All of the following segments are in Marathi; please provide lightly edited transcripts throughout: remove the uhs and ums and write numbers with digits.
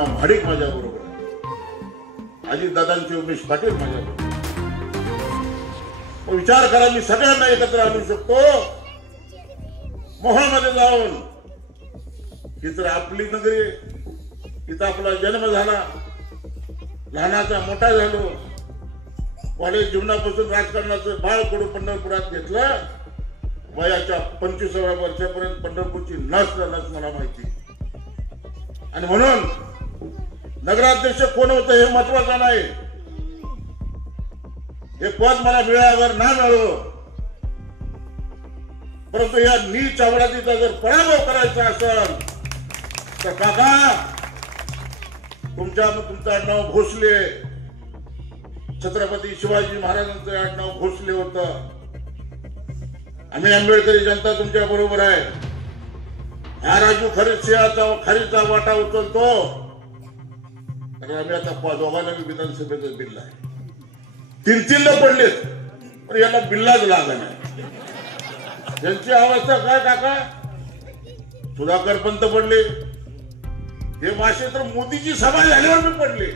अण्णा महाडिक माझ्या बरोबर आहे, अजितदादांचे उमेश पाटील माझ्या बरोबर. विचार करा, मी सगळ्यांना एकत्र आणू शकतो मोहामध्ये जाऊन. ही तर आपली नगरी, इथं आपला जन्म झाला, लहानाचा मोठा झालो, कॉलेज जीवनापासून राजकारणाचं बाळ कडू पंढरपुरात घेतलं. वयाच्या 25व्या वर्षापर्यंत पंढरपूरची नस मला माहिती. आणि म्हणून नगराध्यक्ष कोण होतं हे महत्वाचं नाही, हे पद मला मिळावर ना मिळो, परंतु या नीच आवडातीचा जर पराभव करायचा असेल तर काका तुमचं आडनाव भोसले, छत्रपती शिवाजी महाराजांचं आडनाव भोसले होतं. आम्ही आंबेडकरी जनता तुमच्या बरोबर आहे. हा राजू खरीचा वाटा उचलतो, तर आम्ही आता दोघांना विधानसभेचं बिल आहे. तीन पडलेत पण याला बिल्लाच लागला नाही. यांची अवस्था काय काका, सुधाकर पंत पडले, हे मासे तर मोदीची सभा झाल्यावर मी पडले.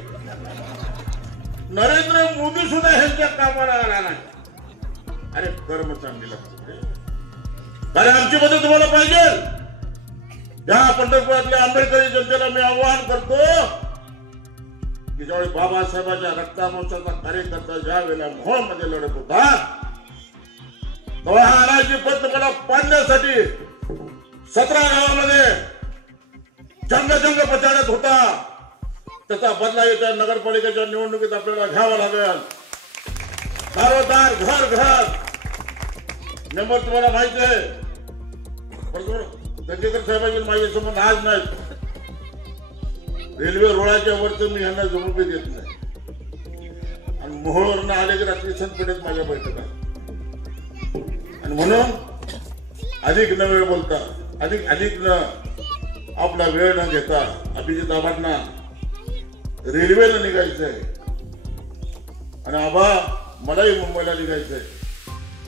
नरेंद्र मोदी सुद्धा ह्यांच्या कामाला आला नाही. अरे कर्म चांगली लागते, कारण आमची मदत तुम्हाला पाहिजे. या पंढरपुरातल्या आंबेडकरी जनतेला मी आवाहन करतो की ज्यावेळी बाबासाहेबांच्या रक्तामांसाचा कार्यकर्ता ज्या वेळेला मोहोळमध्ये लढत होता, तेव्हा हा राज्यपद तुम्हाला पाडण्यासाठी 17 गावामध्ये जंग पचाडत होता. त्याचा बदला येत्या नगरपालिकेच्या निवडणुकीत आपल्याला घ्यावा लागेल. दारोदार घर घर नंबर तुम्हाला माहिती आहे. दंगेकर साहेबांचे माझे संबंध आज नाहीत. रेल्वे रुळाच्या वरच मी यांना जमू देत नाही. आणि मोहोळवरनं आले की रात्री संतपेठेत माझ्या बैठका. आणि म्हणून अधिक न वेळ बोलता, अधिक न आपला वेळ न घेता अभिजित आबांना रेल्वेला निघायचंय. आणि आबा मलाही मुंबईला निघायचंय.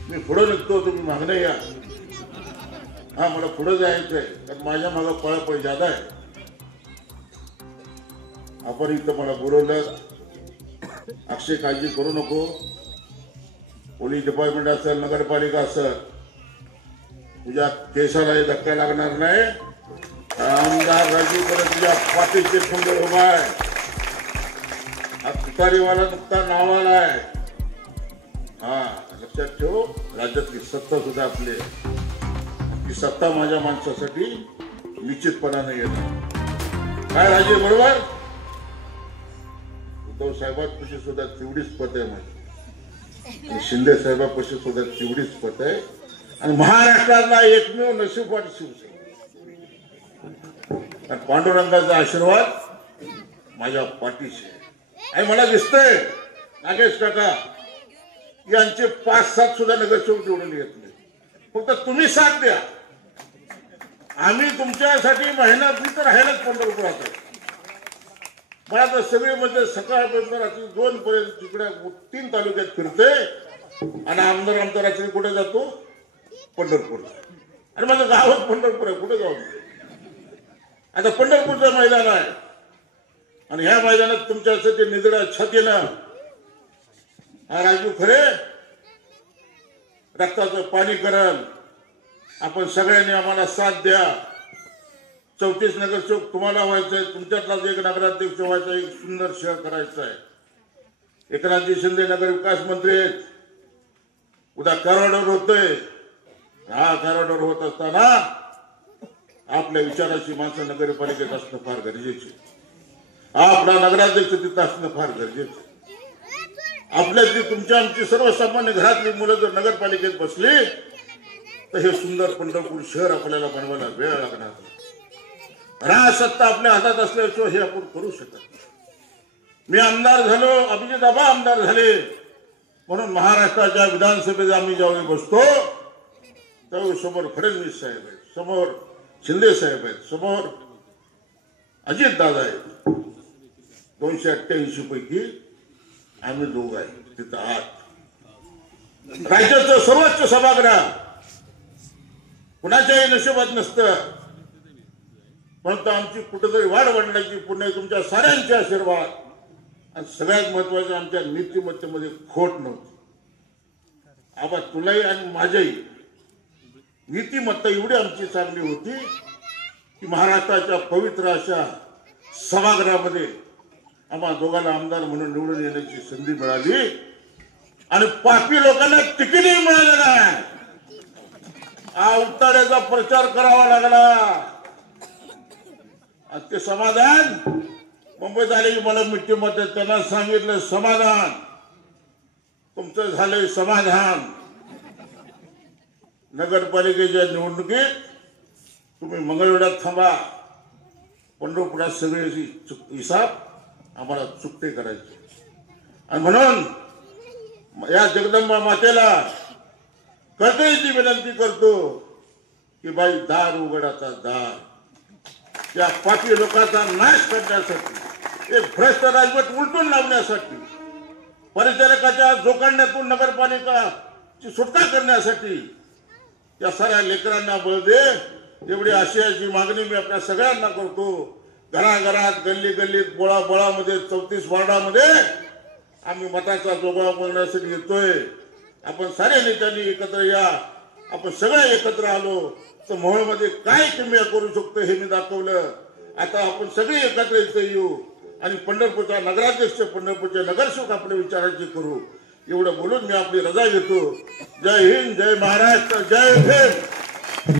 मी पुढे निघतो, तुम्ही मागणे या. हा मला पुढे जायचंय, कारण माझ्या मागं पळापळ जादा आहे. आपण इथं मला बोलवलं, अक्षय काळजी करू नको. पोलीस डिपार्टमेंट असेल, नगरपालिका असेल, तुझ्या केसालाही धक्का लागणार नाही. आमदार राजूकडे तुझ्या पाठीचे खंड उभा आहे. हा तुतारीवाला नुकता नावाला आहे. हा लक्षात ठेव, राज्यातली सत्ता सुद्धा आपली आहे. ही सत्ता माझ्या माणसासाठी निश्चितपणाने येणार. काय राजे बरोबर? उद्धव साहेबांपाशी सुद्धा तेवढीच पत आहे माझी, आणि शिंदे साहेबांपाशी सुद्धा तेवढीच पत आहे. आणि महाराष्ट्रातला एकमेव नशीबवान शिवसेना. पांडुरंगाचा आशीर्वाद माझ्या पाठीशी आहे. आणि मला दिसतंय नागेश काका यांचे 5-7 सुद्धा नगरसेवक निवडून येत नाही. फक्त तुम्ही साथ द्या. आम्ही तुमच्यासाठी मेहनत तर राहायलाच पंढरपुरात आहे. मला तर सगळे म्हणजे सकाळपर्यंत रात्री 2 पर्यंत तिकडे 3 तालुक्यात फिरते. आणि आमचा रात्री कुठे जातो? पंढरपूरला. आणि माझं गावच पंढरपूर आहे, कुठे जाऊ? आता पंढरपूरचं मैदान आहे, आणि ह्या मैदानात तुमच्यासाठी निधड्या छातीनं हा राजू खरे रक्ताचं पाणी करल. आपण सगळ्यांनी आम्हाला साथ द्या. 34 नगरसेवक तुम्हाला व्हायचंय, तुमच्यातलाच एक नगराध्यक्ष व्हायचा, एक सुंदर शहर करायचं आहे. एकनाथजी शिंदे नगर विकास मंत्री आहेत, उद्या कराडवर होतोय. हा कराडवर होत असताना आपल्या विचाराची माणसं नगरपालिकेत असणं फार गरजेचे. आपला नगराध्यक्ष तिथं असणं फार गरजेचं. आपल्यातली तुमच्या आमची सर्वसामान्य घरातली मुलं जर नगरपालिकेत बसली तर हे सुंदर पंढरपूर शहर आपल्याला बनवायला वेळ लागणार. राजसत्ता आपल्या हातात असल्याशिवाय हे आपण करू शकत. मी आमदार झालो, अभिजित आबा आमदार झाले, म्हणून महाराष्ट्राच्या विधानसभेत आम्ही ज्यावेळी बसतो त्यावेळी समोर फडणवीस साहेब आहेत, समोर शिंदे साहेब आहेत, समोर अजित दादा आहेत. 288 पैकी आम्ही दोघ आहे तिथं आत. राज्याचं सर्वोच्च सभागृह कुणाच्याही नशिबात नसतं, परंतु आमची कुठेतरी वाढ वाढण्याची पुण्य तुमच्या साऱ्यांचे आशीर्वाद आणि सगळ्यात महत्वाचं आमच्या नीतिमत्तेमध्ये खोट नव्हती. आबा तुलाही आणि माझ्याही नीतिमत्ता एवढी आमची चांगली होती की महाराष्ट्राच्या पवित्र अशा सभागृहामध्ये आम्हा दोघांना आमदार म्हणून निवडून येण्याची संधी मिळाली आणि पापी लोकांना तिकीटही मिळालं नाही. उतार्याचा प्रचार करावा लागला. ते समाधान मुंबईत आले की मला मिठीमध्ये त्यांना सांगितलं समाधान तुमचं झालंय समाधान. नगरपालिकेच्या निवडणुकीत तुम्ही मंगळवेढ्यात थांबा, पंढरपुरात सगळे हिसाब आम्हाला चुकते करायचे. आणि म्हणून या जगदंबा मातेला कळकळीची विनंती करतो की बाई दार उघडाचा दार. या पापी लोकांचा नाश करण्यासाठी एक भ्रष्ट राजवट उलटून लावण्यासाठी परिचारकाच्या जोखंड्यातून नगरपालिकाची सुटका करण्यासाठी या साऱ्या लेकरांना बळ दे एवढी आशयाची मागणी मी आपल्या सगळ्यांना करतो. घराघरात गल्ली गल्लीत बोळा बोळामध्ये 34 वार्डामध्ये आम्ही मताचा जोगवा करण्यासाठी येतोय. आपण सारे नेत्यांनी एकत्र या. आपण सगळे एकत्र आलो तर मोहोळमध्ये काय किमया करू शकतो हे मी दाखवलं. आता आपण सगळे एकत्र इथे येऊ आणि पंढरपूरचा नगराध्यक्ष पंढरपूरचे नगरसेवक आपल्या विचारांची करू. एवढं बोलून मी आपली रजा घेतो. जय हिंद, जय महाराष्ट्र, जय भीम.